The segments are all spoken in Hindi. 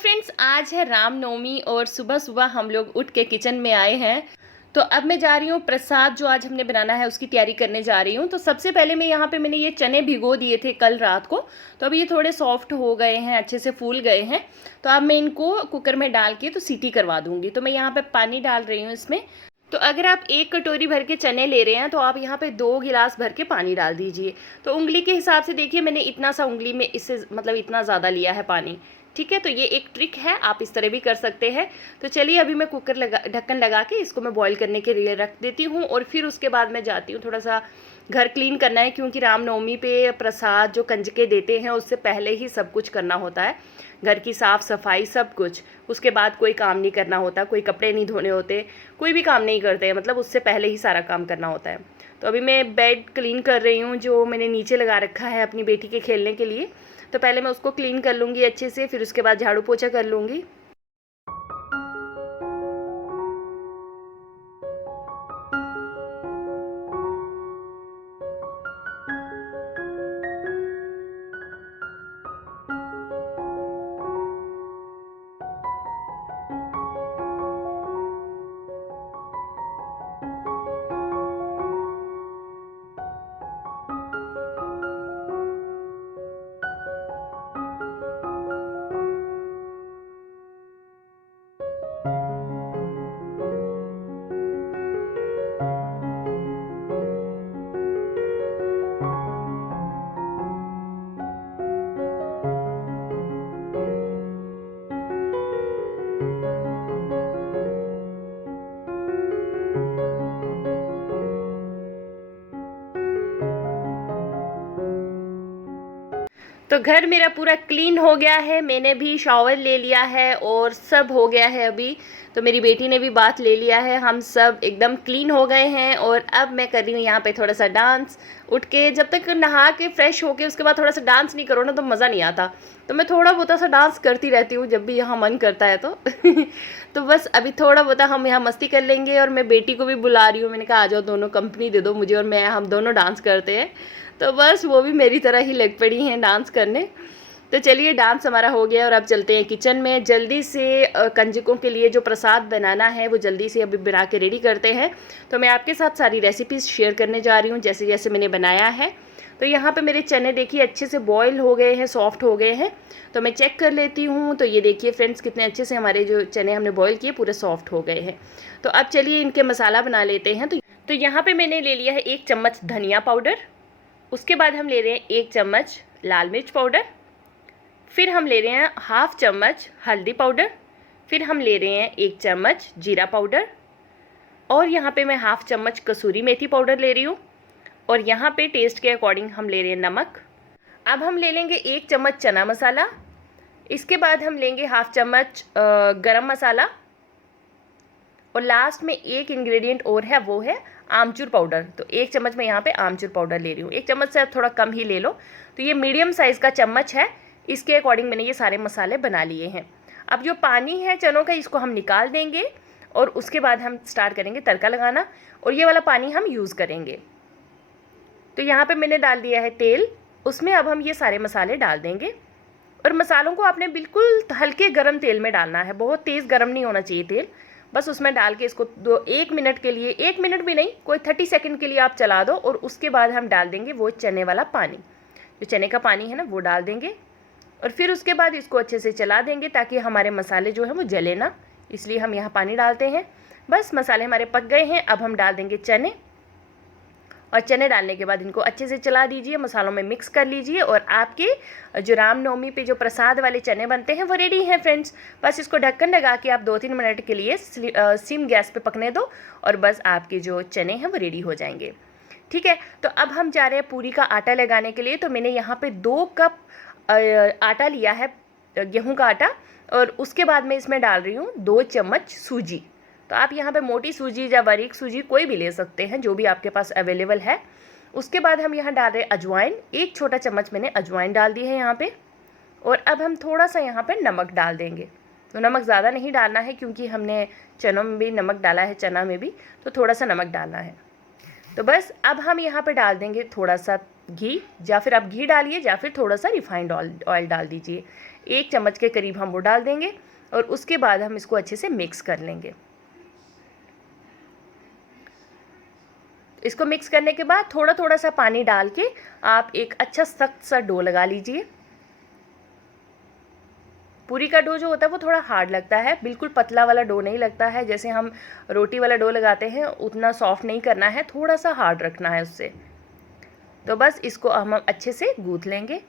फ्रेंड्स, आज है रामनवमी और सुबह सुबह हम लोग उठ के किचन में आए हैं। तो अब मैं जा रही हूँ प्रसाद जो आज हमने बनाना है उसकी तैयारी करने जा रही हूँ। तो सबसे पहले मैं यहाँ पे मैंने ये चने भिगो दिए थे कल रात को। तो अब ये थोड़े सॉफ्ट हो गए हैं, अच्छे से फूल गए हैं। तो अब मैं इनको कुकर में डाल के तो सीटी करवा दूँगी। तो मैं यहाँ पर पानी डाल रही हूँ इसमें। तो अगर आप 1 कटोरी भर के चने ले रहे हैं तो आप यहाँ पे 2 गिलास भर के पानी डाल दीजिए। तो उंगली के हिसाब से देखिए, मैंने इतना सा उंगली में इससे मतलब इतना ज़्यादा लिया है पानी। ठीक है, तो ये एक ट्रिक है, आप इस तरह भी कर सकते हैं। तो चलिए अभी मैं ढक्कन लगा के इसको मैं बॉईल करने के लिए रख देती हूँ और फिर उसके बाद मैं जाती हूँ। थोड़ा सा घर क्लीन करना है क्योंकि रामनवमी पे प्रसाद जो कंजके देते हैं उससे पहले ही सब कुछ करना होता है, घर की साफ़ सफाई सब कुछ। उसके बाद कोई काम नहीं करना होता, कोई कपड़े नहीं धोने होते, कोई भी काम नहीं करते, मतलब उससे पहले ही सारा काम करना होता है। तो अभी मैं बेड क्लीन कर रही हूँ जो मैंने नीचे लगा रखा है अपनी बेटी के खेलने के लिए। तो पहले मैं उसको क्लीन कर लूँगी अच्छे से, फिर उसके बाद झाड़ू पोछा कर लूँगी। तो घर मेरा पूरा क्लीन हो गया है, मैंने भी शावर ले लिया है और सब हो गया है अभी। तो मेरी बेटी ने भी बाथ ले लिया है, हम सब एकदम क्लीन हो गए हैं। और अब मैं कर रही हूँ यहाँ पे थोड़ा सा डांस। उठ के जब तक नहा के फ्रेश होके उसके बाद थोड़ा सा डांस नहीं करो ना तो मज़ा नहीं आता। तो मैं थोड़ा बहुत सा डांस करती रहती हूँ जब भी यहाँ मन करता है तो तो बस अभी थोड़ा बहुत हम यहाँ मस्ती कर लेंगे। और मैं बेटी को भी बुला रही हूँ, मैंने कहा आ जाओ, दोनों कंपनी दे दो मुझे और मैं, हम दोनों डांस करते हैं। तो बस वो भी मेरी तरह ही लग पड़ी हैं डांस करने। तो चलिए डांस हमारा हो गया और अब चलते हैं किचन में। जल्दी से कंजकों के लिए जो प्रसाद बनाना है वो जल्दी से अभी बना के रेडी करते हैं। तो मैं आपके साथ सारी रेसिपीज़ शेयर करने जा रही हूँ जैसे जैसे मैंने बनाया है। तो यहाँ पे मेरे चने देखिए अच्छे से बॉईल हो गए हैं, सॉफ्ट हो गए हैं। तो मैं चेक कर लेती हूँ। तो ये देखिए फ्रेंड्स, कितने अच्छे से हमारे जो चने हमने बॉईल किए पूरे सॉफ्ट हो गए हैं। तो अब चलिए इनके मसाला बना लेते हैं। तो यहाँ पर मैंने ले लिया है 1 चम्मच धनिया पाउडर। उसके बाद हम ले रहे हैं 1 चम्मच लाल मिर्च पाउडर। फिर हम ले रहे हैं हाफ़ चम्मच हल्दी पाउडर। फिर हम ले रहे हैं 1 चम्मच जीरा पाउडर। और यहाँ पे मैं हाफ़ चम्मच कसूरी मेथी पाउडर ले रही हूँ। और यहाँ पे टेस्ट के अकॉर्डिंग हम ले रहे हैं नमक। अब हम ले लेंगे 1 चम्मच चना मसाला। इसके बाद हम लेंगे हाफ़ चम्मच गरम मसाला। और लास्ट में एक इंग्रेडिएंट और है, वो है आमचूर पाउडर। तो 1 चम्मच मैं यहाँ पे आमचूर पाउडर ले रही हूँ। 1 चम्मच से थोड़ा कम ही ले लो। तो ये मीडियम साइज़ का चम्मच है, इसके अकॉर्डिंग मैंने ये सारे मसाले बना लिए हैं। अब जो पानी है चनों का इसको हम निकाल देंगे और उसके बाद हम स्टार्ट करेंगे तड़का लगाना। और ये वाला पानी हम यूज़ करेंगे। तो यहाँ पर मैंने डाल दिया है तेल, उसमें अब हम ये सारे मसाले डाल देंगे। और मसालों को आपने बिल्कुल हल्के गर्म तेल में डालना है, बहुत तेज़ गर्म नहीं होना चाहिए तेल। बस उसमें डाल के इसको 1 मिनट के लिए, 1 मिनट भी नहीं, कोई 30 सेकंड के लिए आप चला दो। और उसके बाद हम डाल देंगे वो चने वाला पानी, जो चने का पानी है ना वो डाल देंगे। और फिर उसके बाद इसको अच्छे से चला देंगे ताकि हमारे मसाले जो है वो जले ना, इसलिए हम यहाँ पानी डालते हैं। बस मसाले हमारे पक गए हैं, अब हम डाल देंगे चने। और चने डालने के बाद इनको अच्छे से चला दीजिए, मसालों में मिक्स कर लीजिए। और आपके जो रामनवमी पे जो प्रसाद वाले चने बनते हैं वो रेडी हैं फ्रेंड्स। बस इसको ढक्कन लगा के आप 2-3 मिनट के लिए सिम गैस पे पकने दो और बस आपके जो चने हैं वो रेडी हो जाएंगे। ठीक है, तो अब हम जा रहे हैं पूरी का आटा लगाने के लिए। तो मैंने यहाँ पे 2 कप आटा लिया है, गेहूँ का आटा। और उसके बाद मैं इसमें डाल रही हूँ 2 चम्मच सूजी। तो आप यहाँ पे मोटी सूजी या बारीक सूजी कोई भी ले सकते हैं, जो भी आपके पास अवेलेबल है। उसके बाद हम यहाँ डाल रहे हैं अजवाइन, 1 छोटा चम्मच मैंने अजवाइन डाल दी है यहाँ पे। और अब हम थोड़ा सा यहाँ पे नमक डाल देंगे। तो नमक ज़्यादा नहीं डालना है क्योंकि हमने चनों में भी नमक डाला है, चना में भी, तो थोड़ा सा नमक डालना है। तो बस अब हम यहाँ पे डाल देंगे थोड़ा सा घी, या फिर आप घी डालिए या फिर थोड़ा सा रिफाइंड ऑयल डाल दीजिए। 1 चम्मच के करीब हम वो डाल देंगे और उसके बाद हम इसको अच्छे से मिक्स कर लेंगे। इसको मिक्स करने के बाद थोड़ा थोड़ा सा पानी डाल के आप एक अच्छा सख्त सा डो लगा लीजिए। पूरी का डो जो होता है वो थोड़ा हार्ड लगता है, बिल्कुल पतला वाला डो नहीं लगता है। जैसे हम रोटी वाला डो लगाते हैं उतना सॉफ्ट नहीं करना है, थोड़ा सा हार्ड रखना है उससे। तो बस इसको हम अच्छे से गूँथ लेंगे।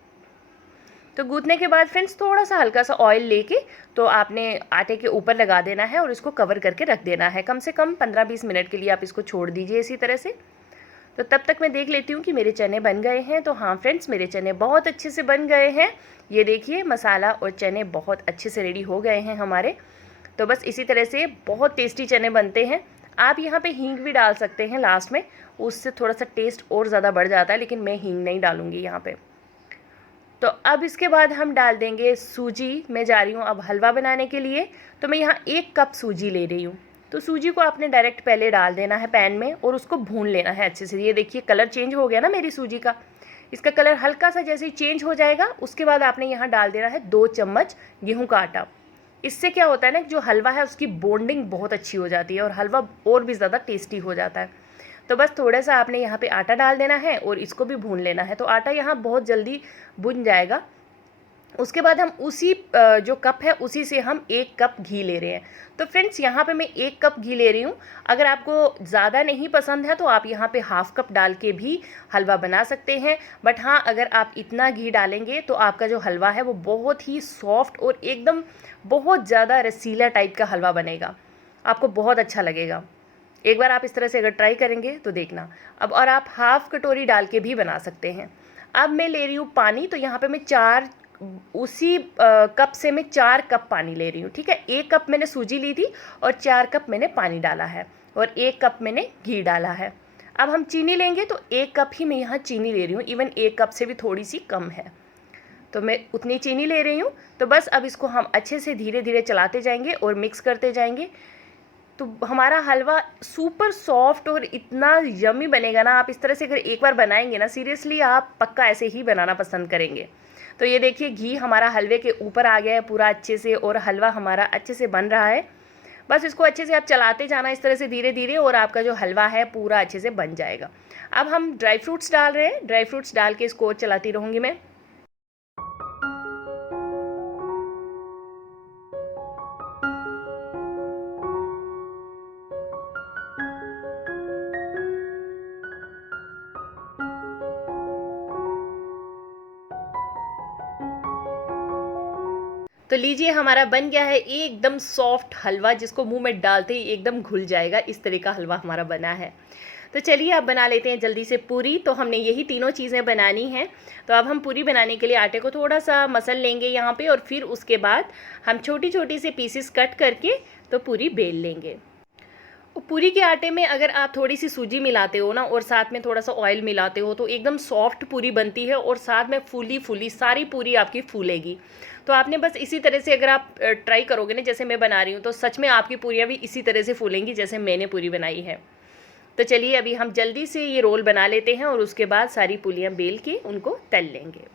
तो गूँथने के बाद फ्रेंड्स थोड़ा सा हल्का सा ऑयल लेके तो आपने आटे के ऊपर लगा देना है और इसको कवर करके रख देना है। कम से कम 15-20 मिनट के लिए आप इसको छोड़ दीजिए इसी तरह से। तो तब तक मैं देख लेती हूँ कि मेरे चने बन गए हैं। तो हाँ फ्रेंड्स, मेरे चने बहुत अच्छे से बन गए हैं। ये देखिए, मसाला और चने बहुत अच्छे से रेडी हो गए हैं हमारे। तो बस इसी तरह से बहुत टेस्टी चने बनते हैं। आप यहाँ पे हींग भी डाल सकते हैं लास्ट में, उससे थोड़ा सा टेस्ट और ज़्यादा बढ़ जाता है, लेकिन मैं हींग नहीं डालूँगी यहाँ पे। तो अब इसके बाद हम डाल देंगे सूजी। मैं जा रही हूँ अब हलवा बनाने के लिए। तो मैं यहाँ 1 कप सूजी ले रही हूँ। तो सूजी को आपने डायरेक्ट पहले डाल देना है पैन में और उसको भून लेना है अच्छे से। ये देखिए कलर चेंज हो गया ना मेरी सूजी का। इसका कलर हल्का सा जैसे ही चेंज हो जाएगा उसके बाद आपने यहाँ डाल देना है 2 चम्मच गेहूं का आटा। इससे क्या होता है ना, जो हलवा है उसकी बॉन्डिंग बहुत अच्छी हो जाती है और हलवा और भी ज़्यादा टेस्टी हो जाता है। तो बस थोड़ा सा आपने यहाँ पे आटा डाल देना है और इसको भी भून लेना है। तो आटा यहाँ बहुत जल्दी भुन जाएगा। उसके बाद हम उसी जो कप है उसी से हम 1 कप घी ले रहे हैं। तो फ्रेंड्स यहाँ पे मैं 1 कप घी ले रही हूँ। अगर आपको ज़्यादा नहीं पसंद है तो आप यहाँ पे हाफ़ कप डाल के भी हलवा बना सकते हैं। बट हाँ, अगर आप इतना घी डालेंगे तो आपका जो हलवा है वो बहुत ही सॉफ्ट और एकदम बहुत ज़्यादा रसीला टाइप का हलवा बनेगा, आपको बहुत अच्छा लगेगा। एक बार आप इस तरह से अगर ट्राई करेंगे तो देखना। अब और आप हाफ़ कटोरी डाल के भी बना सकते हैं। अब मैं ले रही हूँ पानी। तो यहाँ पे मैं उसी कप से मैं 4 कप पानी ले रही हूँ, ठीक है। 1 कप मैंने सूजी ली थी और 4 कप मैंने पानी डाला है और 1 कप मैंने घी डाला है। अब हम चीनी लेंगे तो 1 कप ही मैं यहाँ चीनी ले रही हूँ, इवन 1 कप से भी थोड़ी सी कम है, तो मैं उतनी चीनी ले रही हूँ। तो बस अब इसको हम अच्छे से धीरे धीरे चलाते जाएंगे और मिक्स करते जाएंगे। तो हमारा हलवा सुपर सॉफ्ट और इतना यम्मी बनेगा ना। आप इस तरह से अगर एक बार बनाएंगे ना, सीरियसली आप पक्का ऐसे ही बनाना पसंद करेंगे। तो ये देखिए, घी हमारा हलवे के ऊपर आ गया है पूरा अच्छे से और हलवा हमारा अच्छे से बन रहा है। बस इसको अच्छे से आप चलाते जाना इस तरह से धीरे धीरे और आपका जो हलवा है पूरा अच्छे से बन जाएगा। अब हम ड्राई फ्रूट्स डाल रहे हैं। ड्राई फ्रूट्स डाल के इसको और चलाती रहूँगी मैं। तो लीजिए, हमारा बन गया है एकदम सॉफ्ट हलवा, जिसको मुंह में डालते ही एकदम घुल जाएगा। इस तरह का हलवा हमारा बना है। तो चलिए अब बना लेते हैं जल्दी से पूरी। तो हमने यही तीनों चीज़ें बनानी हैं। तो अब हम पूरी बनाने के लिए आटे को थोड़ा सा मसल लेंगे यहाँ पे और फिर उसके बाद हम छोटी छोटी से पीसेस कट करके तो पूरी बेल लेंगे। पूरी के आटे में अगर आप थोड़ी सी सूजी मिलाते हो ना और साथ में थोड़ा सा ऑयल मिलाते हो तो एकदम सॉफ्ट पूरी बनती है और साथ में फूली फूली सारी पूरी आपकी फूलेगी। तो आपने बस इसी तरह से अगर आप ट्राई करोगे ना, जैसे मैं बना रही हूँ, तो सच में आपकी पूरियाँ भी इसी तरह से फूलेंगी जैसे मैंने पूरी बनाई है। तो चलिए अभी हम जल्दी से ये रोल बना लेते हैं और उसके बाद सारी पूरियाँ बेल के उनको तल लेंगे।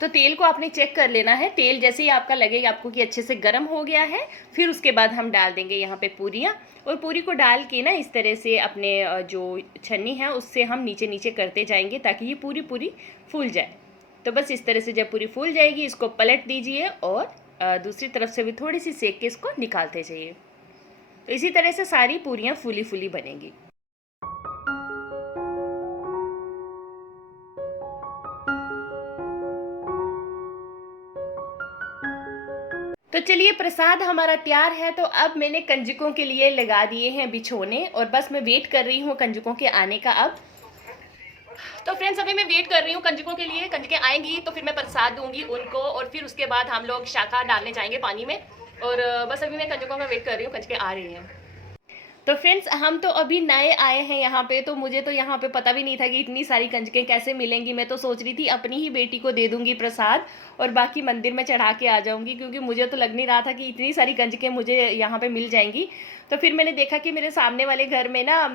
तो तेल को आपने चेक कर लेना है। तेल जैसे ही आपका लगेगा आपको कि अच्छे से गर्म हो गया है, फिर उसके बाद हम डाल देंगे यहाँ पे पूरियाँ। और पूरी को डाल के ना इस तरह से अपने जो छन्नी है उससे हम नीचे नीचे करते जाएंगे ताकि ये पूरी पूरी फूल जाए। तो बस इस तरह से जब पूरी फूल जाएगी इसको पलट दीजिए और दूसरी तरफ से भी थोड़ी सी सेक के इसको निकालते जाइए। तो इसी तरह से सारी पूरियाँ फूली फूली बनेंगी। तो चलिए प्रसाद हमारा तैयार है। तो अब मैंने कंजकों के लिए लगा दिए हैं बिछोने और बस मैं वेट कर रही हूँ कंजकों के आने का। अब तो फ्रेंड्स अभी मैं वेट कर रही हूँ कंजकों के लिए। कंजकें आएंगी तो फिर मैं प्रसाद दूंगी उनको और फिर उसके बाद हम लोग शाखा डालने जाएंगे पानी में। और बस अभी मैं कंजकों का वेट कर रही हूँ, कंजकें आ रही हैं। तो फ्रेंड्स हम तो अभी नए आए हैं यहाँ पे, तो मुझे तो यहाँ पे पता भी नहीं था कि इतनी सारी कंजकें कैसे मिलेंगी। मैं तो सोच रही थी अपनी ही बेटी को दे दूंगी प्रसाद और बाकी मंदिर में चढ़ा के आ जाऊंगी, क्योंकि मुझे तो लग नहीं रहा था कि इतनी सारी कंजकें मुझे यहाँ पे मिल जाएंगी। तो फिर मैंने देखा कि मेरे सामने वाले घर में ना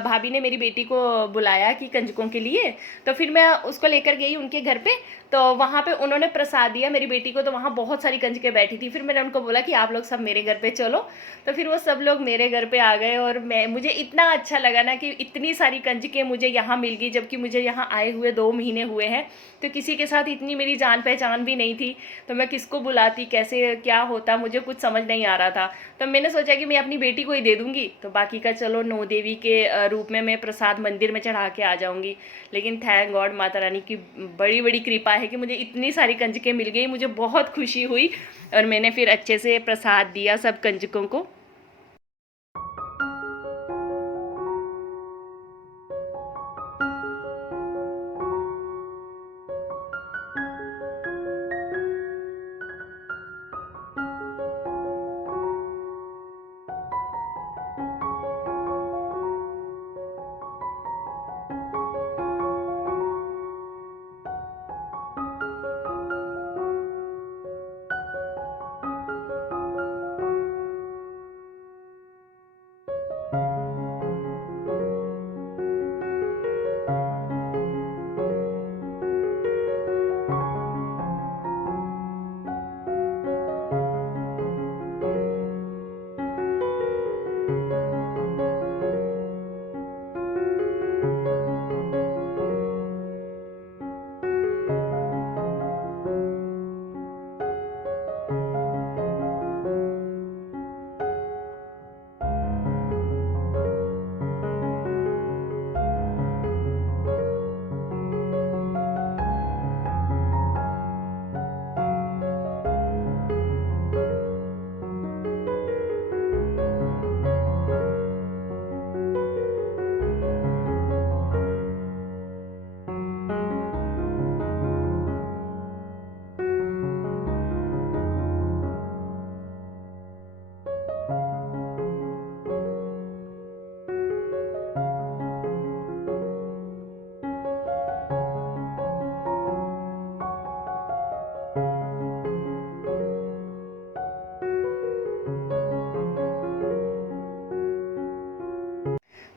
भाभी ने मेरी बेटी को बुलाया कि कंजकों के लिए। तो फिर मैं उसको लेकर गई उनके घर पे। तो वहाँ पे उन्होंने प्रसाद दिया मेरी बेटी को, तो वहाँ बहुत सारी कंजकें बैठी थी। फिर मैंने उनको बोला कि आप लोग सब मेरे घर पे चलो। तो फिर वो सब लोग मेरे घर पे आ गए और मुझे इतना अच्छा लगा ना कि इतनी सारी कंजकें मुझे यहाँ मिल गई, जबकि मुझे यहाँ आए हुए 2 महीने हुए हैं। तो किसी के साथ इतनी मेरी जान पहचान भी नहीं थी, तो मैं किसको बुलाती, कैसे क्या होता, मुझे कुछ समझ नहीं आ रहा था। तो मैंने सोचा कि मैं अपनी बेटी को ही दे दूँगी, तो बाकी का चलो नौ देवी के रूप में मैं प्रसाद मंदिर में चढ़ा के आ जाऊँगी। लेकिन थैंक गॉड माता रानी की बड़ी बड़ी कृपा है कि मुझे इतनी सारी कंजकें मिल गई। मुझे बहुत खुशी हुई और मैंने फिर अच्छे से प्रसाद दिया सब कंजकों को।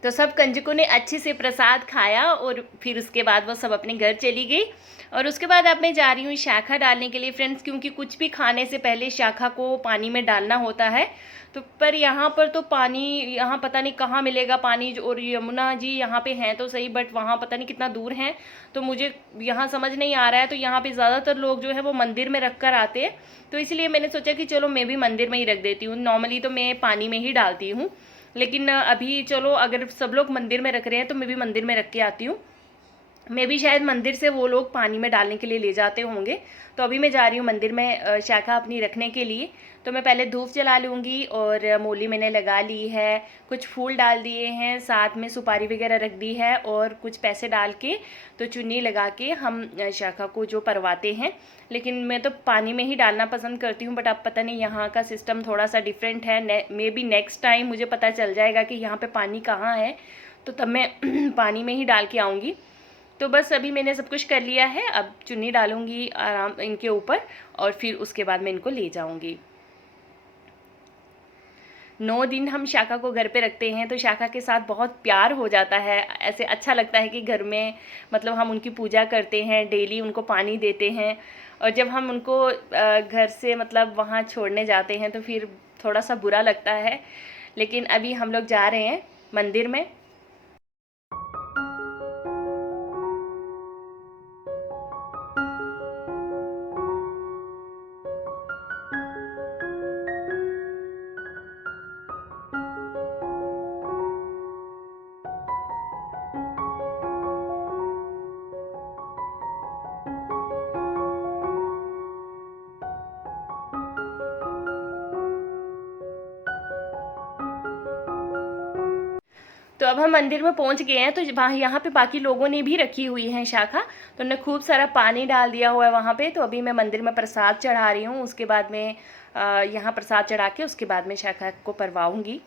तो सब कंजकों ने अच्छे से प्रसाद खाया और फिर उसके बाद वो सब अपने घर चली गई। और उसके बाद अब मैं जा रही हूँ शाखा डालने के लिए फ्रेंड्स, क्योंकि कुछ भी खाने से पहले शाखा को पानी में डालना होता है। तो पर यहाँ पर तो पानी, यहाँ पता नहीं कहाँ मिलेगा पानी। और यमुना जी यहाँ पे हैं तो सही, बट वहाँ पता नहीं कितना दूर हैं, तो मुझे यहाँ समझ नहीं आ रहा है। तो यहाँ पे ज़्यादातर लोग जो है वो मंदिर में रख कर आते हैं, तो इसलिए मैंने सोचा कि चलो मैं भी मंदिर में ही रख देती हूँ। नॉर्मली तो मैं पानी में ही डालती हूँ, लेकिन अभी चलो अगर सब लोग मंदिर में रख रहे हैं तो मैं भी मंदिर में रख के आती हूँ। मैं भी शायद मंदिर से वो लोग पानी में डालने के लिए ले जाते होंगे। तो अभी मैं जा रही हूँ मंदिर में शाखा अपनी रखने के लिए। तो मैं पहले धूप जला लूँगी और मोली मैंने लगा ली है, कुछ फूल डाल दिए हैं, साथ में सुपारी वगैरह रख दी है और कुछ पैसे डाल के तो चुन्नी लगा के हम शाखा को जो परवाते हैं। लेकिन मैं तो पानी में ही डालना पसंद करती हूँ, बट अब पता नहीं यहाँ का सिस्टम थोड़ा सा डिफरेंट है। मे बी नेक्स्ट टाइम मुझे पता चल जाएगा कि यहाँ पे पानी कहाँ है, तो तब मैं पानी में ही डाल के आऊँगी। तो बस अभी मैंने सब कुछ कर लिया है, अब चुन्नी डालूँगी आराम इनके ऊपर और फिर उसके बाद मैं इनको ले जाऊँगी। 9 दिन हम शाखा को घर पे रखते हैं तो शाखा के साथ बहुत प्यार हो जाता है। ऐसे अच्छा लगता है कि घर में मतलब हम उनकी पूजा करते हैं, डेली उनको पानी देते हैं। और जब हम उनको घर से मतलब वहाँ छोड़ने जाते हैं तो फिर थोड़ा सा बुरा लगता है। लेकिन अभी हम लोग जा रहे हैं मंदिर में। तो अब हम मंदिर में पहुंच गए हैं, तो वहाँ यहाँ पे बाकी लोगों ने भी रखी हुई है शाखा, तो उन्होंने खूब सारा पानी डाल दिया हुआ है वहाँ पे। तो अभी मैं मंदिर में प्रसाद चढ़ा रही हूँ, उसके बाद में यहाँ प्रसाद चढ़ा के उसके बाद में शाखा को परवाऊँगी।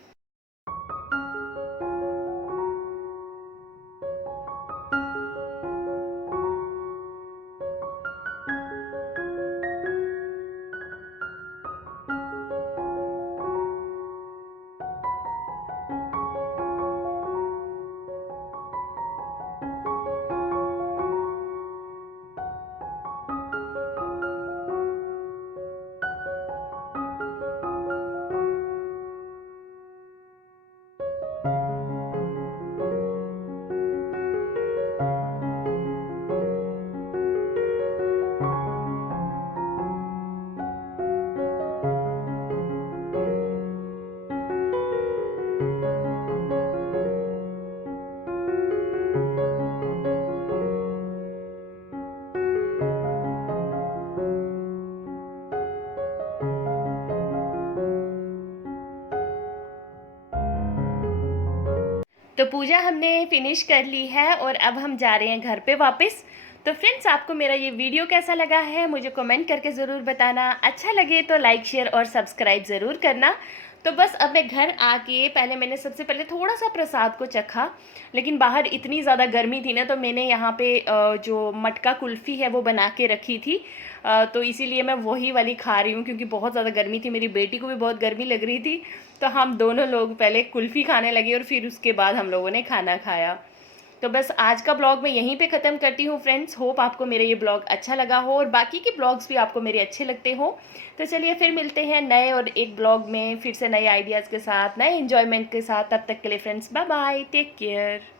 तो पूजा हमने फिनिश कर ली है और अब हम जा रहे हैं घर पे वापस। तो फ्रेंड्स, आपको मेरा ये वीडियो कैसा लगा है मुझे कमेंट करके ज़रूर बताना। अच्छा लगे तो लाइक शेयर और सब्सक्राइब ज़रूर करना। तो बस अब मैं घर आके पहले मैंने सबसे पहले थोड़ा सा प्रसाद को चखा, लेकिन बाहर इतनी ज़्यादा गर्मी थी ना, तो मैंने यहाँ पे जो मटका कुल्फ़ी है वो बना के रखी थी, तो इसीलिए मैं वही वाली खा रही हूँ, क्योंकि बहुत ज़्यादा गर्मी थी, मेरी बेटी को भी बहुत गर्मी लग रही थी। तो हम दोनों लोग पहले कुल्फ़ी खाने लगे और फिर उसके बाद हम लोगों ने खाना खाया। तो बस आज का ब्लॉग मैं यहीं पे ख़त्म करती हूँ फ्रेंड्स। होप आपको मेरा ये ब्लॉग अच्छा लगा हो और बाकी के ब्लॉग्स भी आपको मेरे अच्छे लगते हो। तो चलिए फिर मिलते हैं नए और एक ब्लॉग में, फिर से नए आइडियाज़ के साथ, नए इन्जॉयमेंट के साथ। तब तक के लिए friends, bye bye, take care.